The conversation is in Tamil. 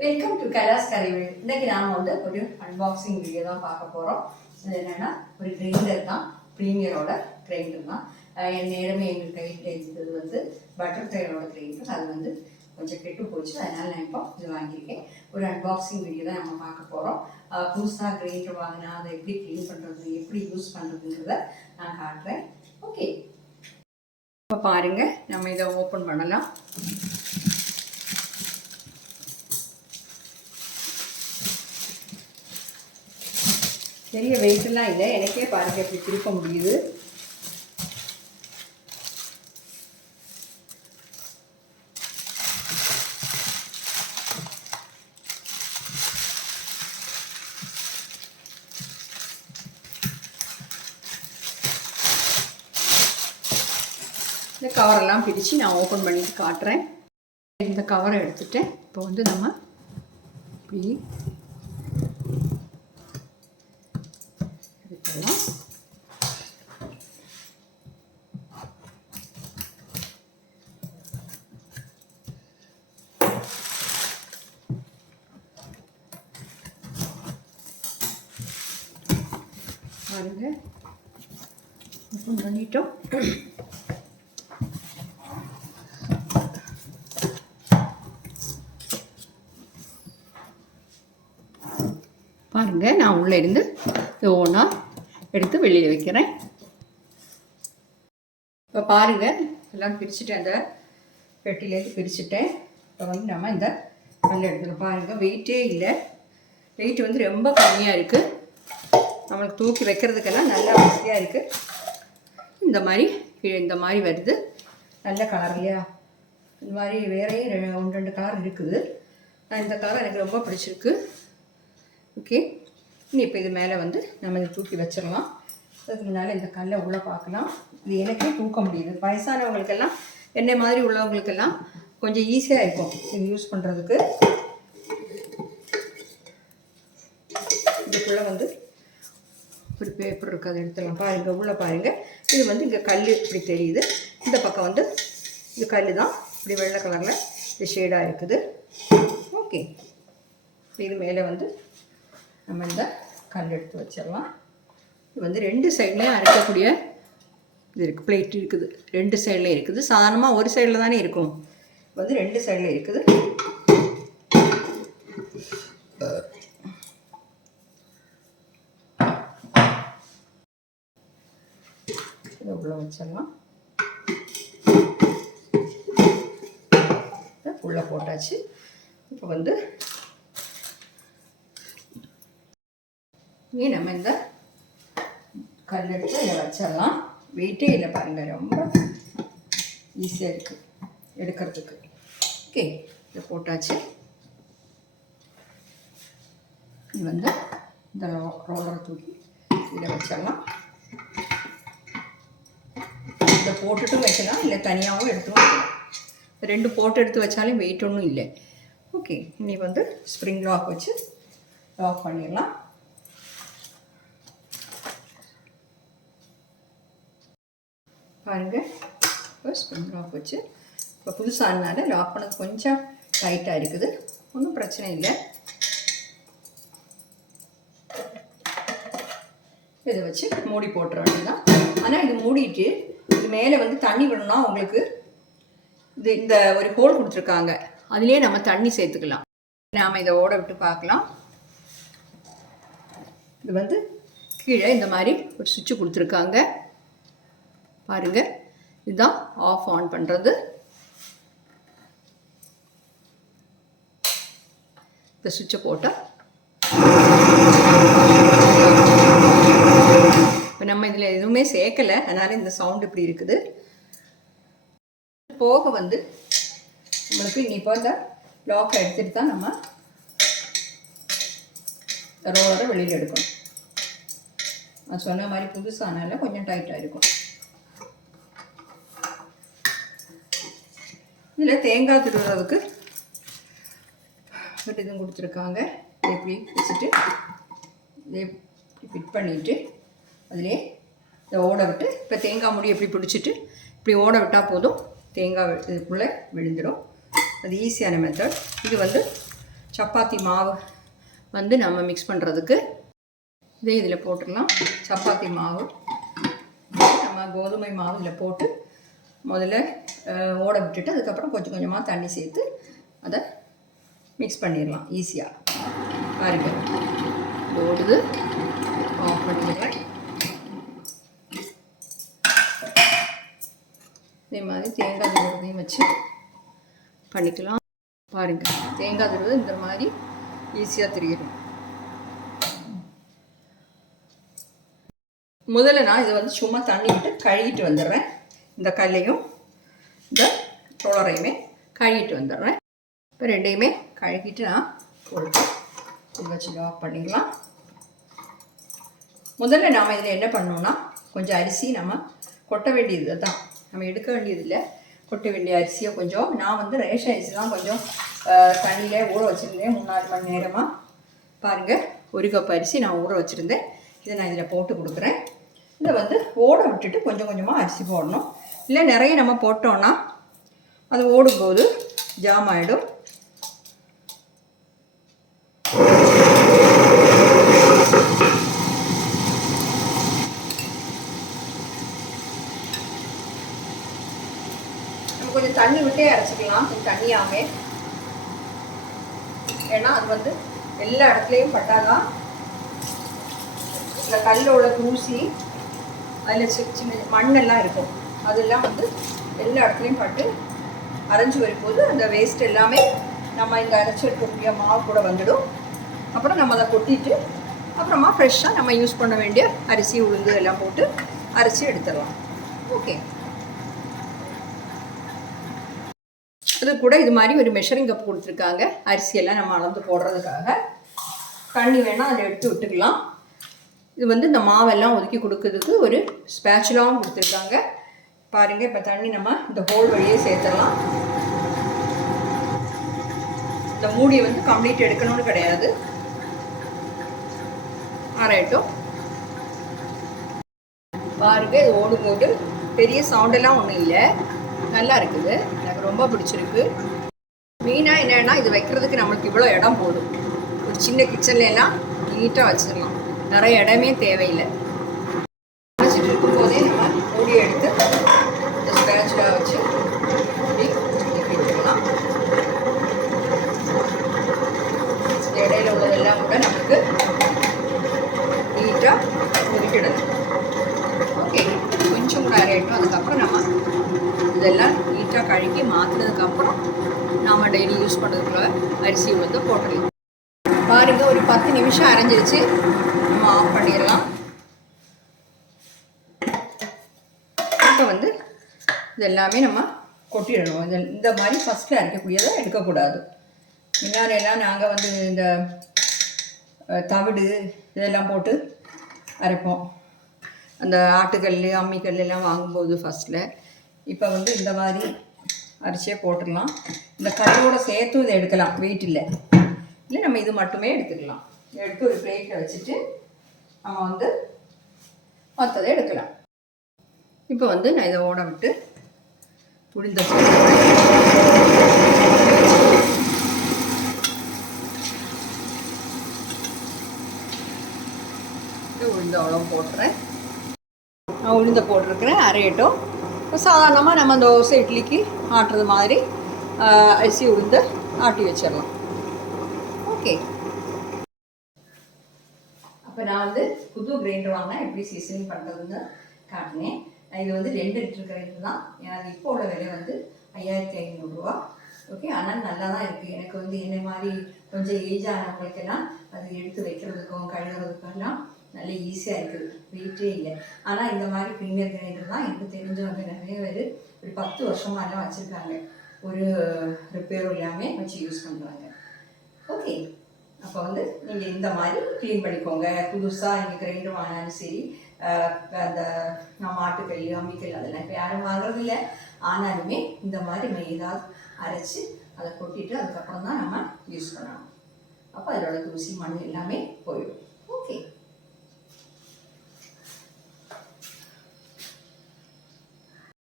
வெல்கம் டு கைலாஸ் கரைவேல் இன்னைக்கு நாம வந்து ஒரு அன்பாக்சிங் வீடியோ தான் பார்க்க போறோம். இது என்னன்னா ஒரு கிரைண்டர் தான். ப்ரீமியரோட கிரைண்டர் தான். என் நேரமே எங்கள் கையில் இருந்தது வந்து பட்டர் தைரோட கிரைண்டர் அது வந்து கொஞ்சம் கெட்டு போச்சு. அதனால நான் இப்போ இது வாங்கியிருக்கேன். ஒரு அன்பாக்சிங் வீடியோ தான் நம்ம பார்க்க போகிறோம் புதுசாக கிரைண்டர் வாங்கினா அதை எப்படி க்ளீன் பண்ணுறது எப்படி யூஸ் பண்ணுறதுங்கிறத நான் காட்டுறேன். ஓகே இப்போ பாருங்க நம்ம இதை ஓப்பன் பண்ணலாம். பெரிய வெயிட்லாம் இல்லை. எனக்கே பாருங்க இப்படி திருப்ப முடியுது. இந்த கவரெல்லாம் பிடிச்சு நான் ஓப்பன் பண்ணிட்டு காட்டுறேன். இந்த கவரை எடுத்துட்டேன் இப்போ வந்து நம்ம இப்படி எடுத்துடலாம் பாருங்க. ஓப்பன் பண்ணிட்டோம். பாருங்க நான் உள்ளே இருந்து இது எடுத்து வெளியில் வைக்கிறேன். இப்போ பாருங்க எல்லாம் பிரிச்சுட்டேன் அந்த பெட்டிலேருந்து பிரிச்சுட்டேன். இப்போ வந்து நம்ம இந்த கல் எடுத்துக்கலாம் பாருங்கள் வெயிட்டே இல்லை. வெயிட் வந்து ரொம்ப கம்மியாக இருக்குது நம்மளுக்கு தூக்கி வைக்கிறதுக்கெல்லாம் நல்லா வசதியாக இருக்குது இந்த மாதிரி கீழே இந்த மாதிரி வருது. நல்ல கலர் இல்லையா? இந்த மாதிரி வேறையும் ரெ- ஒன்று ரெண்டு கலர் இருக்குது. இந்த கலர் எனக்கு ரொம்ப பிடிச்சிருக்கு. ஓகே இனி இப்போ இது மேலே வந்து நம்ம இதை தூக்கி வச்சிடலாம். அதுக்கு முன்னால் இந்த கல்லை உள்ளே பார்க்கலாம். இது எனக்கே தூக்க முடியுது. வயசானவங்களுக்கெல்லாம் என்னை மாதிரி உள்ளவங்களுக்கெல்லாம் கொஞ்சம் ஈஸியாக இருக்கும் இது யூஸ் பண்ணுறதுக்கு இதுக்குள்ளே வந்து ஒரு பேப்பர் இருக்குது அதை எடுத்துடலாம். பாருங்கள் உள்ளே பாருங்கள் இது வந்து இங்கே கல் இப்படி தெரியுது. இந்த பக்கம் வந்து இது கல் தான் இப்படி வெள்ளை கலரில் இது ஷேடாக இருக்குது. ஓகே இது மேலே வந்து நம்ம இந்த கல் எடுத்து வச்சிடலாம். இது வந்து ரெண்டு சைட்லேயும் அரைக்கக்கூடிய இது இருக்குது பிளேட் இருக்குது. ரெண்டு சைட்லேயும் இருக்குது. சாதாரணமாக ஒரு சைடில் தானே இருக்கும். வந்து ரெண்டு சைடில் இருக்குது. இதை வச்சிடலாம். உள்ளே போட்டாச்சு. இப்போ வந்து இனி நம்ம இந்த கல் எடுத்து இதை வச்சிடலாம். வெயிட்டே இல்லை பாருங்கள் ரொம்ப ஈஸியாக இருக்குது எடுக்கிறதுக்கு. ஓகே இதை போட்டாச்சு. இது வந்து இந்த ரோலரை தூக்கி இதை வச்சிடலாம். இதை போட்டுட்டும் வைக்கலாம் இல்லை தனியாகவும் எடுத்தும் வைக்கலாம் ரெண்டு போட்டு எடுத்து வச்சாலும் வெயிட் ஒன்றும் இல்லை. ஓகே இனி வந்து ஸ்ப்ரிங் லாக் வச்சு லாக் பண்ணிடலாம். பாருங்கள் இப்போ ஸ்ப்ரிங் லாக் வச்சு இப்போ புதுசானால லாக் பண்ணது கொஞ்சம் டைட்டாக இருக்குது. ஒன்றும் பிரச்சனை இல்லை. இதை வச்சு மூடி போட்டுற வேண்டியதான் ஆனால் இது மூடிட்டு இது மேலே வந்து தண்ணி விடணும்னா உங்களுக்கு இது இந்த ஒரு ஹோல் கொடுத்துருக்காங்க. அதுலேயே நம்ம தண்ணி சேர்த்துக்கலாம். நாம் இதை ஓட விட்டு பார்க்கலாம். இது வந்து கீழே இந்த மாதிரி ஒரு சுவிட்சு கொடுத்துருக்காங்க. பாருங்க. இதுதான் ஆஃப் ஆன் பண்ணுறது இந்த சுவிட்சை போட்டால் இப்போ நம்ம இதில் எதுவுமே சேர்க்கலை. அதனால் இந்த சவுண்ட் இப்படி இருக்குது. போக வந்து நம்மளுக்கு இனிப்போ இந்த லாக்கை எடுத்துகிட்டு தான் நம்ம ரோலரை வெளியில் எடுக்கணும். நான் சொன்ன மாதிரி புதுசானால கொஞ்சம் டைட்டாக இருக்கும். இதில் தேங்காய் திருடுறதுக்கு ஒரு இதுவும் கொடுத்துருக்காங்க. எப்படி இப்படி வச்சுட்டு இதை ஃபிட் பண்ணிவிட்டு அதிலே இதை ஓட விட்டு இப்போ தேங்காய் முடி எப்படி பிடிச்சிட்டு இப்படி ஓட விட்டால் போதும். தேங்காய் இதுக்குள்ளே விழுந்துடும் அது ஈஸியான மெத்தட் இது வந்து சப்பாத்தி மாவு வந்து நம்ம மிக்ஸ் பண்ணுறதுக்கு இதே இதில் போட்டுடலாம். சப்பாத்தி மாவு. நம்ம கோதுமை மாவு இதில் போட்டு முதல்ல ஓட விட்டுட்டு அதுக்கப்புறம் கொஞ்சம் கொஞ்சமாக தண்ணி சேர்த்து அதை மிக்ஸ் பண்ணிடலாம் ஈஸியாக பாருங்க. ஓடுது. ஆஃப் பண்ணிடுறேன். இதே மாதிரி தேங்காய் துருவதையும் வச்சு பண்ணிக்கலாம். பாருங்க. தேங்காய் துருவது இந்த மாதிரி ஈஸியாக தெரியும். முதல்ல நான் இதை வந்து சும்மா தண்ணி விட்டு கழுகிட்டு வந்துடுறேன். இந்த கல்லையும் இந்த ரோலரையுமே கழுகிட்டு வந்துடுறேன். இப்போ ரெண்டையுமே கழுகிட்டு நான் போட்டு இது வச்சு ஆஃப் பண்ணிக்கலாம் முதல்ல நாம் இதில் என்ன பண்ணணும்னா கொஞ்சம் அரிசி நம்ம கொட்ட வேண்டியது தான். நம்ம எடுக்க வேண்டியதில்லை. கொட்ட வேண்டிய அரிசியை கொஞ்சம் நான் வந்து ரேஷன் அரிசிலாம் கொஞ்சம் தண்ணியில் ஊற வச்சுருந்தேன் மூணு நாலு மணி நேரமாக பாருங்கள் ஒரு கப் அரிசி நான் ஊற வச்சுருந்தேன். இதை நான் இதில் போட்டு கொடுக்குறேன். இதை வந்து ஓட விட்டுட்டு கொஞ்சம் கொஞ்சமாக அரிசி போடணும். இல்லை நிறைய நம்ம போட்டோம்னா அது ஓடும்போது ஜாம் ஆகிடும் நம்ம கொஞ்சம் தண்ணி விட்டே அரைச்சிக்கலாம் கொஞ்சம் தண்ணியாகவே ஏன்னா அது வந்து எல்லா இடத்துலையும் பட்டாதான் இந்த கல்லோட தூசி அதில் சின்ன சின்ன மண்ணெல்லாம் இருக்கும். அதெல்லாம் வந்து எல்லா இடத்துலையும் பட்டு அரைஞ்சி வரும்போது அந்த வேஸ்ட் எல்லாமே நம்ம இந்த அரைச்சி இருக்கக்கூடிய மாவு கூட வந்துடும். அப்புறம் நம்ம அதை கொட்டிட்டு அப்புறமா ஃப்ரெஷ்ஷாக நம்ம யூஸ் பண்ண வேண்டிய அரிசி உளுந்து எல்லாம் போட்டு அரைச்சி எடுத்துடலாம். ஓகே அது கூட இது மாதிரி ஒரு மெஷரிங் கப் கொடுத்துருக்காங்க. அரிசியெல்லாம் நம்ம அளந்து போடுறதுக்காக. தண்ணி வேணால் அதில் எடுத்து விட்டுக்கலாம். இது வந்து இந்த மாவெல்லாம் ஒதுக்கி கொடுக்கறதுக்கு ஒரு ஸ்பேச்சுலாவும் கொடுத்துருக்காங்க. பாருங்கள் இப்போ தண்ணி நம்ம இந்த ஹோல் வழியே சேர்த்துடலாம். இந்த மூடியை வந்து கம்ப்ளீட் எடுக்கணும்னு கிடையாது. ஆராயட்டும் பாருங்க இது ஓடும் போது பெரிய சவுண்டெல்லாம் ஒன்றும் இல்லை. நல்லா இருக்குது. எனக்கு ரொம்ப பிடிச்சிருக்கு. மெயினாக என்னென்னா இது வைக்கிறதுக்கு நம்மளுக்கு இவ்வளோ இடம் போதும். ஒரு சின்ன கிச்சன்ல எல்லாம் நீட்டாக வச்சிடலாம். நிறைய இடமே தேவையில்லை வச்சுட்டு இருக்கும்போதே நம்ம மூடியை எடுத்து இந்த ஸ்பேச்சுலாக வச்சு இப்படி இப்படி விட்டுடலாம் இந்த இடையில உள்ளதெல்லாம் கூட நமக்கு நீட்டாக ஒதுக்கிடணும் ஓகே கொஞ்சம் கூட அரையட்டும் அதுக்கப்புறம் நம்ம இதெல்லாம் நீட்டாக மாற்றினதுக்கப்புறம் நாம் டெய்லி யூஸ் பண்ணுறதுக்குள்ள அரிசி வந்து போட்டுடலாம் பாருங்க ஒரு பத்து நிமிஷம் அரைஞ்சிருச்சு. நம்ம ஆஃப் பண்ணிடலாம். இப்போ வந்து இதெல்லாமே நம்ம கொட்டிடணும். இந்த இந்த மாதிரி ஃபஸ்ட்டில் அரைக்கக்கூடியதை எடுக்கக்கூடாது. முன்னாடியெல்லாம் நாங்கள் வந்து இந்த தவிடு இதெல்லாம் போட்டு அரைப்போம். அந்த ஆட்டுக்கல் அம்மிக்கல் எல்லாம் வாங்கும்போது ஃபஸ்ட்டில் இப்போ வந்து இந்த மாதிரி அரிசியை போட்டுடலாம். இந்த கல்லோட சேர்த்தும் இதை எடுக்கலாம் வெயிட் இல்லை இல்லை நம்ம இது மட்டுமே எடுத்துக்கலாம். எடுத்து ஒரு பிளேட்டில் வச்சுட்டு நம்ம வந்து மற்றதை எடுக்கலாம். இப்போ வந்து நான் இதை ஓட விட்டு உளுந்த இது உளுந்த அவ்வளோ போட்டுறேன். நான் உளுந்த போட்டிருக்கிறேன் அரையட்டும். சாதாரணமாக நம்ம தோசை இட்லிக்கு ஆட்டுறது மாதிரி அரிசி உளுந்து ஆட்டி வச்சிடலாம். ஓகே. அப்போ நான் வந்து புது கிரைண்டர் வாங்கினா எப்படி சீசனிங் பண்ணுறதுன்னு காட்டினேன் இது வந்து ரெண்டு லிட்டர் கிரைண்டர் தான். எனக்கு இப்போ உள்ள விலை வந்து ஐயாயிரத்தி ஐநூறுரூவா ஓகே ஆனால் நல்லா தான் இருக்குது எனக்கு வந்து என்ன மாதிரி கொஞ்சம் ஏஜ் ஆனவங்களுக்கெல்லாம் அது எடுத்து வைக்கிறதுக்கும் கழுவுறதுக்கெல்லாம் நல்ல ஈஸியாக இருக்குது. வெயிட்டே இல்லை. ஆனால் இந்த மாதிரி ப்ரீமியர் கிரைண்டர் தான் எனக்கு தெரிஞ்சவங்க நிறைய பேர் ஒரு பத்து வருஷமா எல்லாம் வச்சுருக்காங்க. ஒரு ரிப்பேரும் இல்லாமல் வச்சு யூஸ் பண்ணுறாங்க ஓகே அப்போ வந்து நீங்கள் இந்த மாதிரி க்ளீன் பண்ணிக்கோங்க. புதுசாக நீங்கள் கிரைண்டர் வாங்கினாலும் சரி அந்த நம்ம ஆட்டுக்கல் அம்மிக்கல் அதெல்லாம் இப்போ யாரும் வாங்குறதில்ல ஆனாலுமே இந்த மாதிரி மெய்தாக அரைச்சி அதை கொட்டிட்டு அதுக்கப்புறம் தான் நம்ம யூஸ் பண்ணணும். அப்போ அதோட தூசி மண் எல்லாமே போயிடும்.